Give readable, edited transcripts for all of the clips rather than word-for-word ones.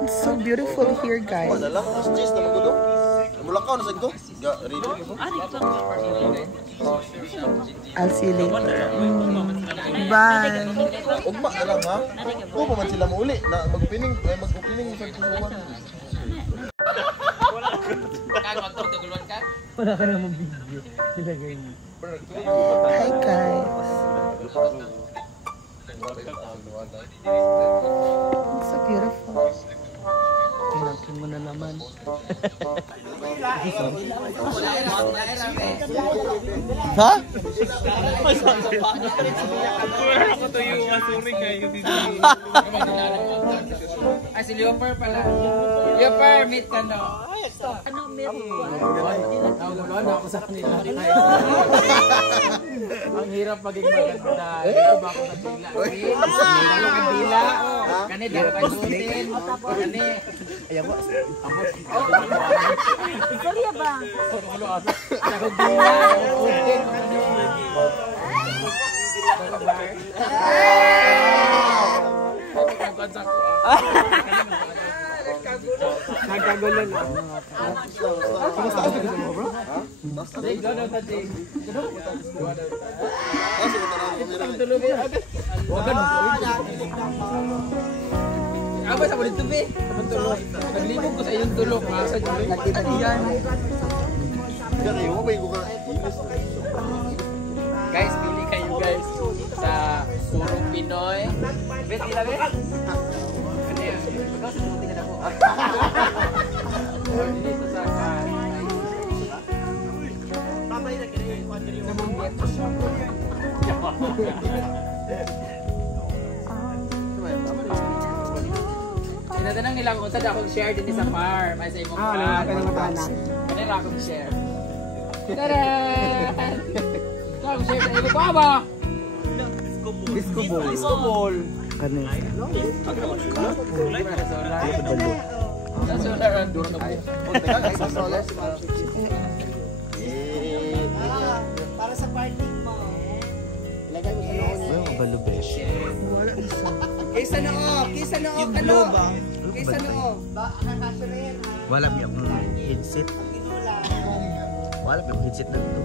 It's so beautiful here, guys. I'll see you later. Bye. Ugma na lang ha. Kung pa man sila mauli na mag-opening sa kusuwan. Wala ka namang video. Ilagay mo. Hi guys. It's so beautiful. Pinakin mo na naman. Ha? Wala ako to yung masuri kayo dito. Ay, si Leoper pala. Leoper, meet ka no. Ano, meron ko? Wala ako sa kanila. Ang hirap maging maganda. Dito ba ako nagdila? Dalo ka dila. Kani, dalo ka dutin. Kani. Ayan mo. Istorya ba? Dalo dila. Dutin. Nagkagulo na. Kumusta ka sa mo, bro? Ha? Aba sa mo dito be. Naglibog ko sa iyong tulog. Sa tulog. Guys, pili kayo guys sa Surong Pinoy. Bet ila be. Ano yan? Ikaw sa duty ka na po. Dito sa Tamay na kina yung Andrew. Namang Sinatanang nila kung saan akong share din sa farm. Ay sa imong farm. Kanila akong share. Taran! Akong share sa imong farm ba? Disco ball. Disco ball. Kani. Sa solar ang duro na po. Sa solar si Ma'am. Para sa party mo. Ilagay mo sa noon. Ano balube? Kaysa noo, kaysa noo, kalo. Kaysa noo. Wala mi akong headset. Wala mi akong headset na ito.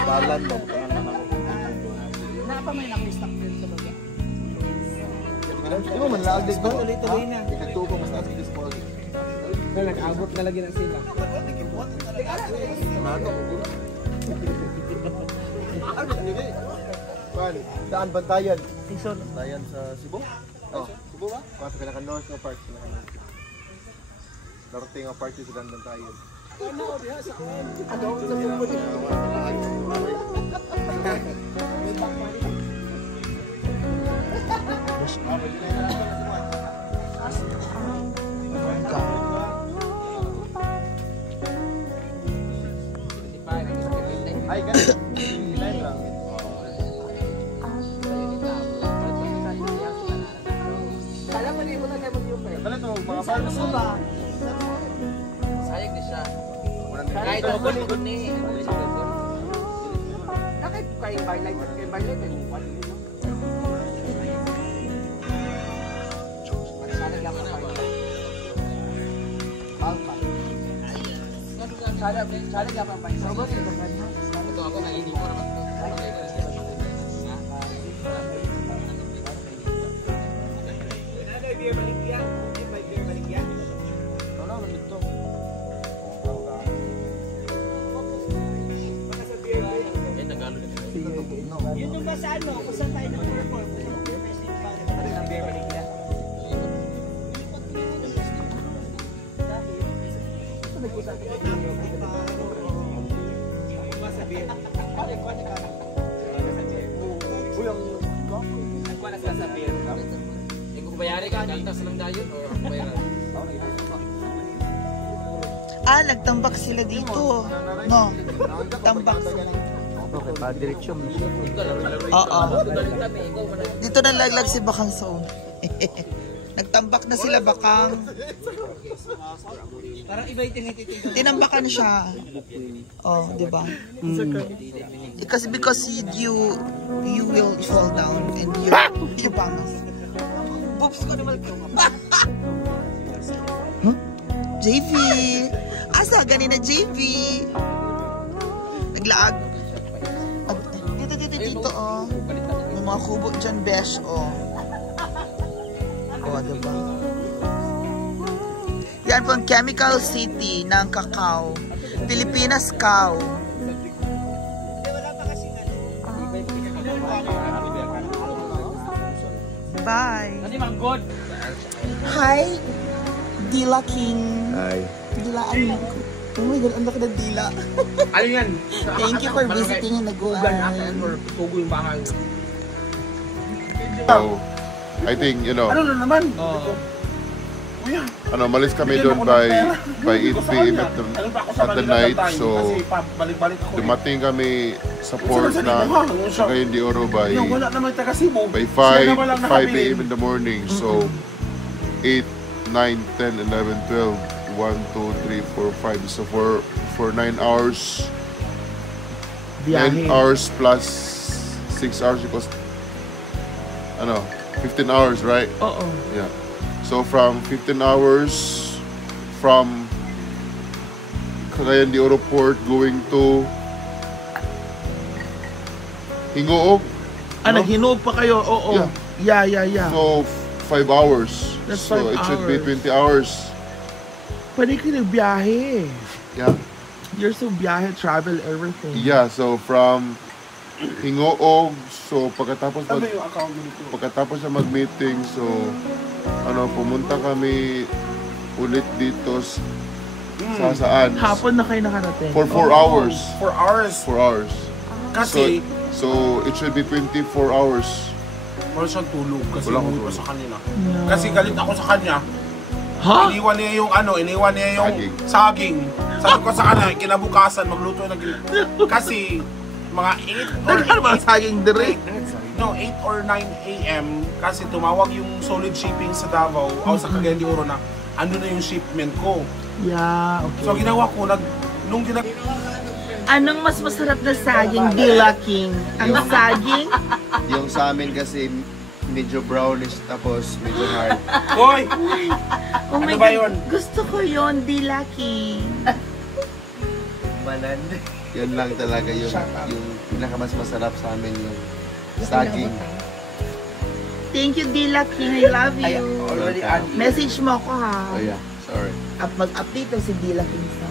Balan mo. Napa may nakistak din sa baba. Di mo man laag din ba? Tuloy-tuloy na. Ikatuto ko mas natin this morning. Nag-abot na lagi na sila. Saan Bantayan? Bantayan sa Cebu? Oh, Cebu ba? Kasi kailangan North nga park. Norte nga park sa Bantayan. Ay, ganun. Line lang. Alam mo, hindi mo na kayo mag-yuper. Dali ito, mga farms. Sayang din siya. Kahit double ko ni. Nakit kayo byline, kayo byline, kayo buwan. Sana gapan pa. Ito ako kainin ko naman ito. Yun yung ba sa ano? Kung saan tayo nag-perform? Kung bayari ka, kantas lang dayon o bayaran? Nagtambak sila dito. No, tambak sila. Okay, pa-diretsyon mo siya. Oo. Dito na laglag si Bakang Soul. Nagtambak na sila Bakang. Parang iba yung tinititigan. Tinambakan siya. Oh, di ba? Because you will fall down and you bangas. Boobs ko naman ito. JV! Asa, ganina JV! Naglaag. Dito, oh. May mga kubo dyan, besh, oh. Oh, diba? Yan po ang Chemical City ng Cacao. Pilipinas Cow. Bye! Hi! Dila King. Ay. Dilaan mo. Oh my God, ang laki ng dila. Ano yan? Thank you for visiting Naguan. Tugo yung bahay. So, I think, you know, Ano na naman? ano, malis kami doon by 8 p.m. at the night. So, dumating kami sa port na Cagayan de Oro by Wala naman taga Cebu. 5 a.m. in the morning. So, 8, 9, 10, 11, 12, 1, 2, 3, 4, 5. So, for 9 hours, 9 hours plus 6 hours equals, 15 hours, right? Oo. Yeah. So from 15 hours from Cagayan de Oro Port going to Hingoog. Naghinog pa kayo? Oo. Yeah. So 5 hours. That's So 5 it should be hours. 20 hours. Pwede kayo nagbiyahe. Yeah. You're so biyahe, travel, everything. Yeah, so from Hingoog, so pagkatapos na mag-meeting, so pumunta kami ulit dito sa saan? Hapon na kayo nakarating. For 4 hours. 4 hours. 4 hours. Kasi, So it should be 24 hours. wala siyang tulog kasi Wala akong umuwi pa tulog. sa kanila. Kasi galit ako sa kanya. Ha? Iniwan niya yung saging. Sabi ko sa kanya, kinabukasan magluto na kasi mga 8 or 8 saging dire. 8 or 9 a.m. kasi tumawag yung solid shipping sa Davao o sa Cagayan de Oro na ano na yung shipment ko. Yeah, okay. So ginawa ko, Anong mas masarap na saging, Dila King? Ang saging? Yung sa amin kasi medyo brownish tapos medyo hard. Hoy! Oh my Ano ba God, yun? gusto ko yun, Dila King. Manan. Yun lang talaga yung pinakamas masarap sa amin yung saging. Thank you, Dila King. I love you. Already Message mo ako ha. Oh yeah, sorry. At mag-update na si Dila King sa